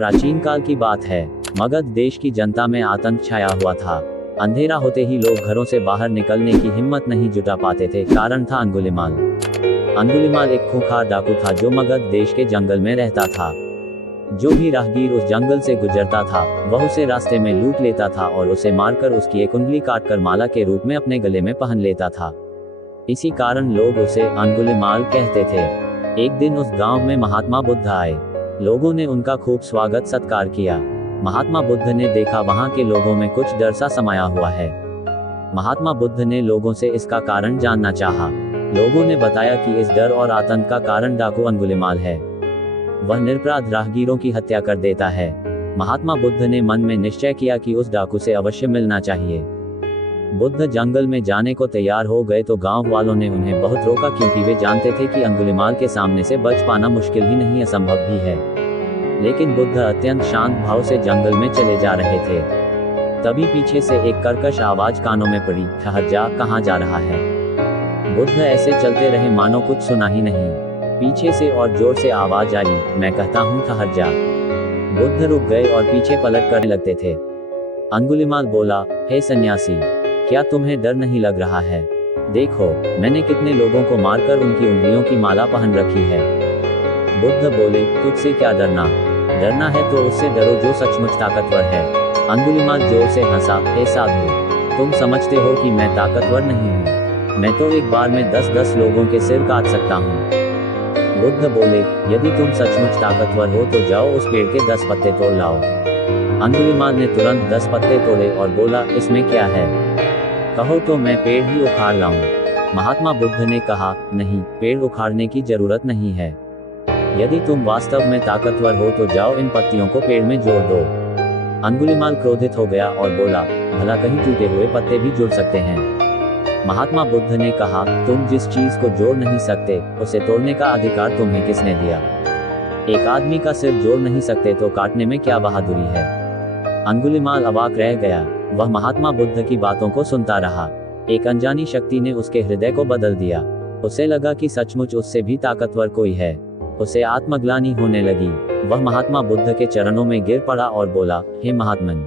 प्राचीन काल की बात है। मगध देश की जनता में आतंक छाया हुआ था। अंधेरा होते ही लोग घरों से बाहर निकलने की हिम्मत नहीं जुटा पाते थे। कारण था अंगुलिमाल। अंगुलिमाल एक खूंखार डाकू था जो मगध देश के जंगल में रहता था। जो भी राहगीर उस जंगल से गुजरता था वह उसे रास्ते में लूट लेता था और उसे मारकर उसकी एक उंगली काटकर माला के रूप में अपने गले में पहन लेता था। इसी कारण लोग उसे अंगुलिमाल कहते थे। एक दिन उस गांव में महात्मा बुद्ध आए। लोगों ने उनका खूब स्वागत सत्कार किया। महात्मा बुद्ध ने देखा वहां के लोगों में कुछ डर सा समाया हुआ है। महात्मा बुद्ध ने लोगों से इसका कारण जानना चाहा। लोगों ने बताया कि इस डर और आतंक का कारण डाकू अंगुलिमाल है। वह निरपराध राहगीरों की हत्या कर देता है। महात्मा बुद्ध ने मन में निश्चय किया कि उस डाकू से अवश्य मिलना चाहिए। बुद्ध जंगल में जाने को तैयार हो गए तो गांव वालों ने उन्हें बहुत रोका, क्योंकि वे जानते थे कि अंगुलिमाल के सामने से बच पाना मुश्किल ही नहीं असंभव भी है। लेकिन बुद्ध अत्यंत शांत भाव से जंगल में चले जा रहे थे। तभी पीछे से एक कर्कश आवाज कानों में पड़ी, ठहर जा, कहाँ जा रहा है। बुद्ध ऐसे चलते रहे मानो कुछ सुना ही नहीं। पीछे से और जोर से आवाज आई, मैं कहता हूँ ठहर जा। बुद्ध रुक गए और पीछे पलट करने लगते थे। अंगुलिमाल बोला, हे सन्यासी, क्या तुम्हें डर नहीं लग रहा है? देखो, मैंने कितने लोगों को मारकर उनकी उंगलियों की माला पहन रखी है। बुद्ध बोले, तुझसे क्या डरना? डरना है तो उससे डरो जो सचमुच ताकतवर है। अंगुलिमाल जोर से हंसा, हे साधु, तुम समझते हो कि मैं ताकतवर नहीं हूँ। मैं तो एक बार में 10-10 लोगों के सिर काट सकता हूँ। बुद्ध बोले, यदि तुम सचमुच ताकतवर हो तो जाओ उस पेड़ के 10 पत्ते तोड़ लाओ। अंगुलिमाल ने तुरंत 10 पत्ते तोड़े और बोला, इसमें क्या है? कहो तो मैं पेड़ ही उखाड़ लाऊं। महात्मा बुद्ध ने कहा, नहीं, पेड़ उखाड़ने की जरूरत नहीं है। यदि तुम वास्तव में ताकतवर हो तो जाओ इन पत्तियों को पेड़ में जोड़ दो। अंगुलिमाल क्रोधित हो गया और बोला, भला कहीं टूटे हुए पत्ते भी जुड़ सकते हैं? महात्मा बुद्ध ने कहा, तुम जिस चीज को जोड़ नहीं सकते उसे तोड़ने का अधिकार तुम्हें किसने दिया? एक आदमी का सिर जोड़ नहीं सकते तो काटने में क्या बहादुरी है? अंगुलिमाल अवाक रह गया। वह महात्मा बुद्ध की बातों को सुनता रहा। एक अनजानी शक्ति ने उसके हृदय को बदल दिया। उसे लगा कि सचमुच उससे भी ताकतवर कोई है। उसे आत्मग्लानि होने लगी। वह महात्मा बुद्ध के चरणों में गिर पड़ा और बोला, हे महात्मन,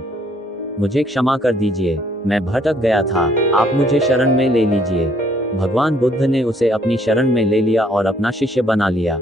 मुझे क्षमा कर दीजिए, मैं भटक गया था, आप मुझे शरण में ले लीजिए। भगवान बुद्ध ने उसे अपनी शरण में ले लिया और अपना शिष्य बना लिया।